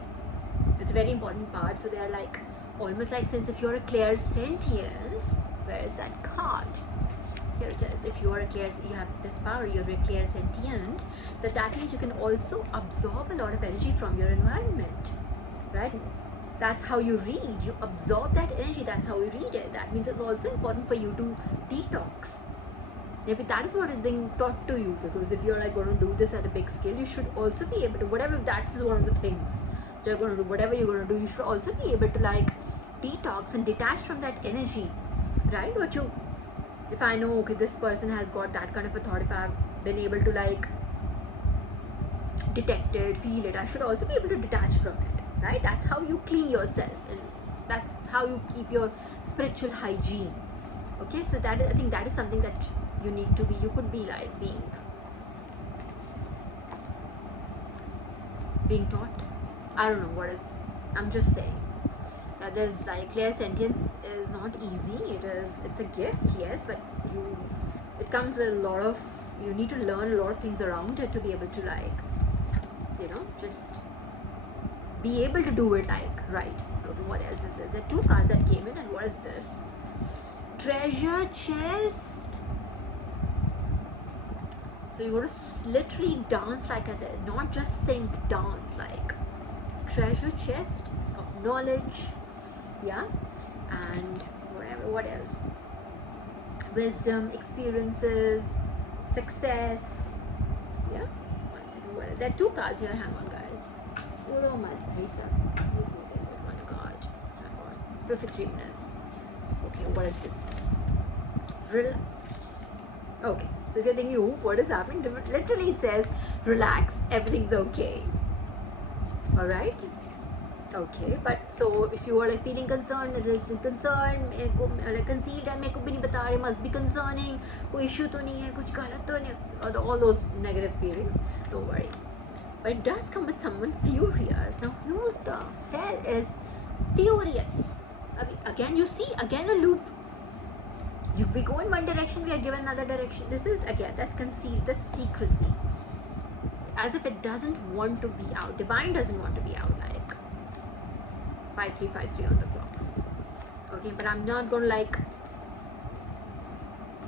It's a very important part. So they are like almost like, since if you're a clairsentience, where is that card? Here it is. If you are a you have this power, you're a clairsentient, that means you can also absorb a lot of energy from your environment, right? That's how you read. You absorb that energy. That's how you read it. That means it's also important for you to detox. Maybe that is what is being taught to you, because if you're like going to do this at a big scale, you should also be able to, whatever, that's one of the things you're going to do, whatever you're going to do, you should also be able to like detox and detach from that energy, right? If I know, okay, this person has got that kind of a thought, if I've been able to like detect it, feel it, I should also be able to detach from it, right? That's how you clean yourself, and that's how you keep your spiritual hygiene. Okay, so that is, I think that is something that you need to be, you could be like being taught. I don't know what is, I'm just saying that there's like clairsentience is not easy. It's a gift, yes, but it comes with a lot of, you need to learn a lot of things around it to be able to like, just be able to do it like right. Okay, what else is this? There are two cards that came in, and what is this? Treasure chest. So you got to literally dance like a, not just sing, dance like treasure chest of knowledge, yeah, and whatever, what else? Wisdom, experiences, success, yeah. One second, what? There are two cards here. Hang on, guys. Oh my, there's one card. Hang on, 53 minutes. Okay, what is this? Okay. So if you're thinking, oh, what is happening? Literally it says, relax, everything's okay. Alright? Okay, but so if you are like feeling concerned, it is concerned, like conceived and मेरे को भी नहीं बता रहे, must be concerning, कोई issue तो नहीं है, कुछ गलत तो नहीं, all those negative feelings, don't worry. But it does come with someone furious. Now who's the hell is furious? Again, you see, again a loop. We go in one direction, we are given another direction. This is again, that's concealed, the secrecy. As if it doesn't want to be out. Divine doesn't want to be out, like 5353 on the clock. Okay, but I'm not going to like,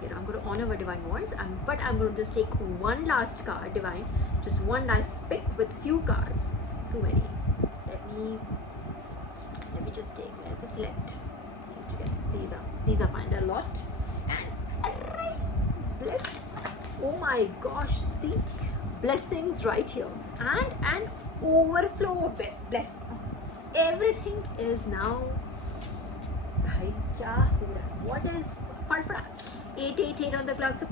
I'm going to honor what Divine wants. But I'm going to just take one last card, Divine. Just one last pick with few cards. Too many. Let me just take, let's just select these together. These are fine, they're a lot. And bless, oh my gosh, see, blessings right here, and an overflow of blessing. Everything is now, bhai, kya ho raha? What is 888 on the clock? So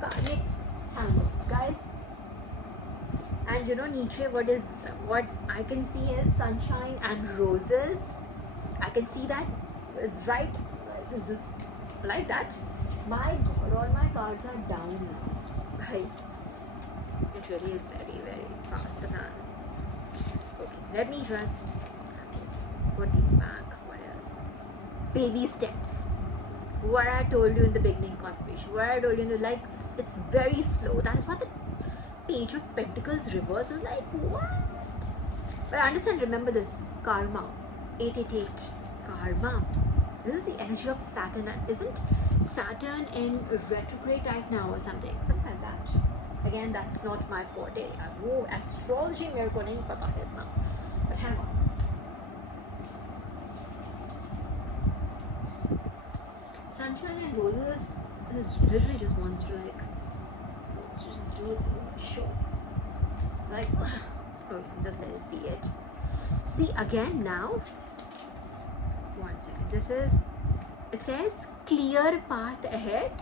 guys, and niche, what I can see is sunshine and roses. I can see that it's right. It's just like that. My God, all my cards are down now. Bhai. It really is very, very fast, the fan. Okay, let me just put these back. What else? Baby steps. What I told you in the beginning confirmation. What I told you in the like, it's very slow. That is what the Page of Pentacles reverse is like. What? But understand, remember this karma. 888 karma. This is the energy of Saturn. Isn't Saturn in retrograde right now or something? Something like that. Again, that's not my forte. वो astrology मेरे को नहीं पता है इतना. But hang on. Sunshine and Roses literally just wants to like, wants to just do its own show. Like, oh, just let it be it. See again now. 1 second. This is, it says clear path ahead,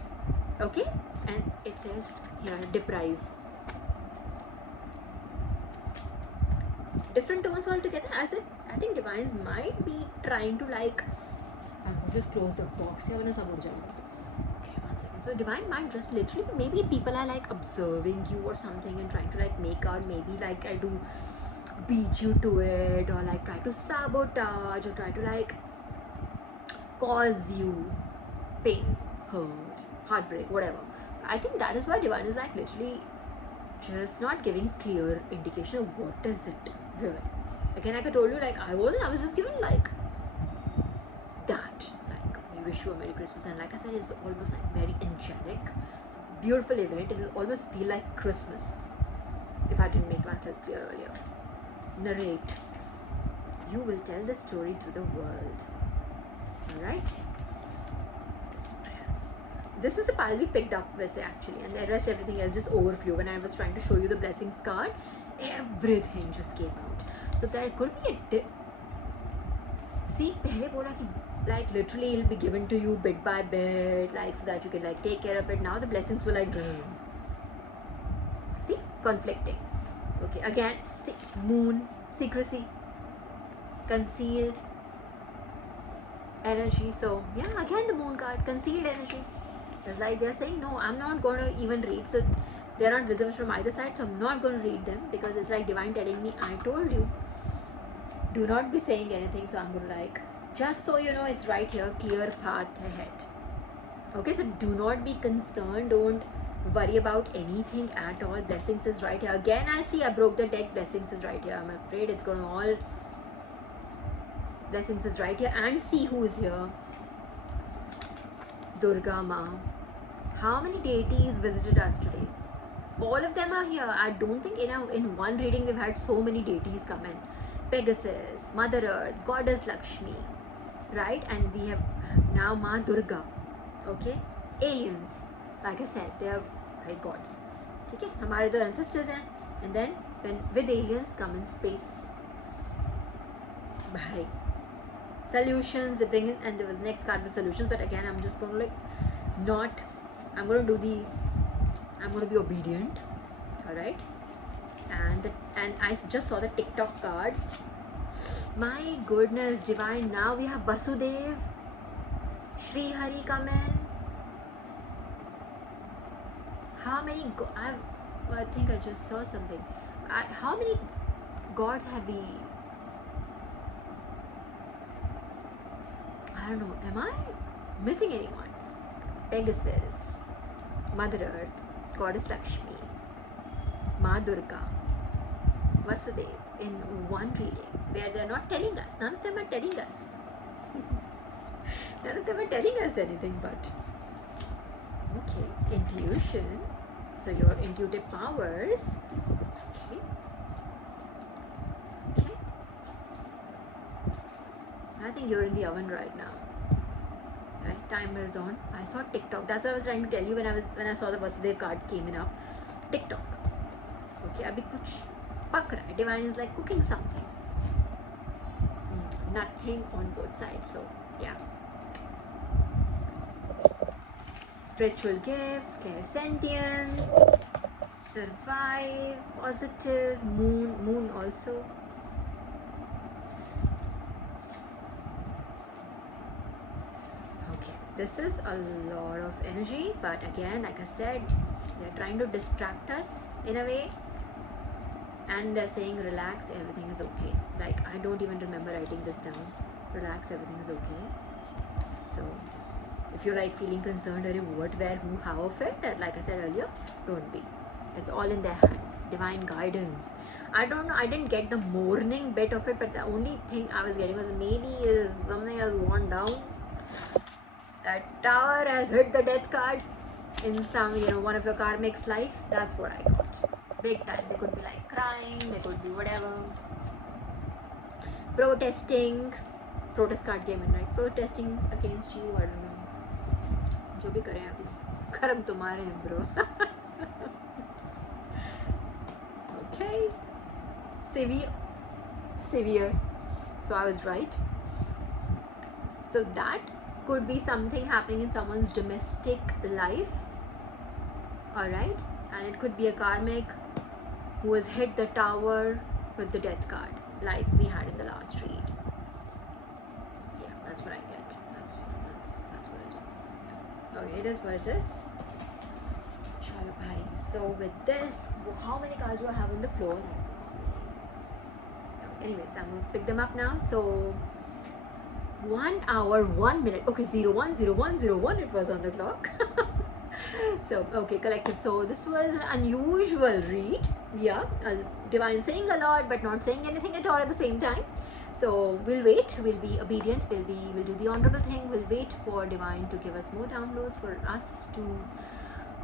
okay, and it says here deprive. Different tones altogether, as if I think divines might be trying to like, I'll just close the box here. Okay, 1 second. So divine might just literally, maybe people are like observing you or something and trying to like make out, maybe like I do beat you to it, or like try to sabotage, or try to like cause you pain, hurt, heartbreak, whatever. I think that is why divine is like literally just not giving clear indication of what is it really. Again, like I told you, like I was just given like that, like we wish you a Merry Christmas, and like I said, it's almost like very angelic. It's a beautiful event. It'll almost feel like Christmas if I didn't make myself clear earlier. Narrate. You will tell the story to the world. Alright? Yes. This is the pile we picked up actually, and the rest everything else just overflew. When I was trying to show you the blessings card, everything just came out. So there could be a see, pehle bola ki like literally it'll be given to you bit by bit, like so that you can like take care of it. Now the blessings were like see, conflicting. Okay, again, see, moon, secrecy, concealed energy. So yeah, again the moon card, concealed energy. It's like they're saying, no, I'm not going to even read. So they're not visible from either side, so I'm not going to read them, because it's like divine telling me, I told you, do not be saying anything. So I'm going to like, just so you know, it's right here, clear path ahead. Okay, so do not be concerned, don't worry about anything at all. Blessings is right here. Again, I see I broke the deck. Blessings is right here. I'm afraid it's going to all, blessings is right here. And see who is here. Durga Ma. How many deities visited us today? All of them are here. I don't think in one reading we've had so many deities come in. Pegasus, Mother Earth, Goddess Lakshmi, right? And we have now Ma Durga. Okay? Aliens. Like I said, they are like gods. Okay? हमारे तो ancestors हैं. And then when with aliens come in space. Bye. Solutions, they bring in, and there was next card with solutions, but again I'm just going to like not, I'm going to be obedient. Alright? And I just saw the TikTok card. My goodness, divine. Now we have Vasudev, Shri Hari come in. How many I think I just saw something. How many gods have we? I don't know. Am I missing anyone? Pegasus, Mother Earth, Goddess Lakshmi, Ma Durga, Vasudev in one reading, where they're not telling us. None of them are telling us. None of them are telling us anything, but okay. Intuition. So your intuitive powers. Okay. Okay. I think you're in the oven right now. Right? Timer is on. I saw TikTok. That's what I was trying to tell you when I saw the Vasudev card came in up. TikTok. Okay, abhi kuch pak raha hai. Divine is like cooking something. Nothing on both sides. So yeah. Spiritual gifts, clairsentience, survive, positive, moon also. this is a lot of energy, but again, like I said, they're trying to distract us in a way, and they're saying relax, everything is okay. Like, I don't even remember writing this down. Relax, everything is okay. So if you're like feeling concerned or what, where, who, how of it, like I said earlier, don't be. It's all in their hands. Divine guidance. I don't know, I didn't get the morning bit of it, but the only thing I was getting was maybe is something has worn down. That tower has hit the death card in some, one of your karmic's life. That's what I got. Big time. They could be like crying, they could be whatever. Protesting. Protest card came in, right? Protesting against you, I don't know. जो भी करें अभी कर्म तुम्हारे हैं bro. Okay. Severe. So I was right. So that could be something happening in someone's domestic life. Alright. And it could be a karmic who has hit the tower with the death card, like we had in the last read. Yeah, that's what I get. That's what it is. Yeah. Okay, it is what it is. Chalo bhai. So with this, how many cards do I have on the floor? Anyways, I'm going to pick them up now. So 1 hour, 1 minute. Okay, 010101 it was on the clock. So, okay, collective. So this was an unusual read. Yeah, divine saying a lot but not saying anything at all at the same time. So we'll wait, we'll be obedient, we'll do the honorable thing, we'll wait for divine to give us more downloads for us to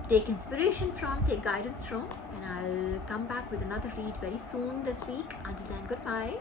take inspiration from, take guidance from, and I'll come back with another read very soon this week. Until then, goodbye.